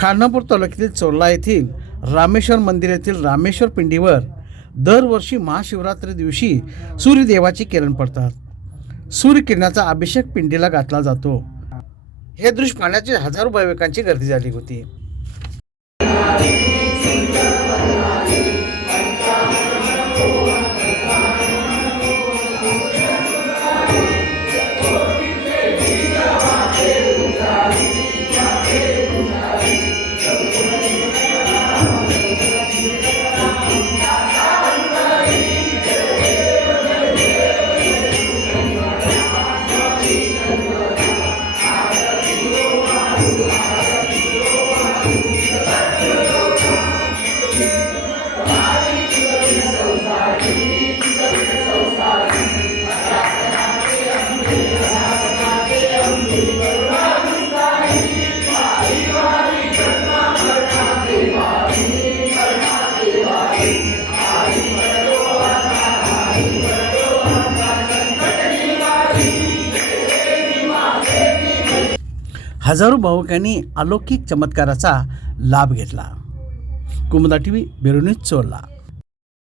खानापूर तालुक्यातील चोरला येथील रामेश्वर मंदिर येथील रामेश्वर पिंडीवर दरवर्षी महाशिवरात्री दिवशी सूर्यदेवाची किरण पडतात. सूर्यकिरणाचा अभिषेक पिंडीला घातला जातो. हे दृश्य पाहण्याची हजारो भाविकांची गर्दी झाली होती. हजारो भाविकांनी अलौकिक चमत्काराचा लाभ घेतला. कुमुदा टी व्ही बेरोनीत चोरला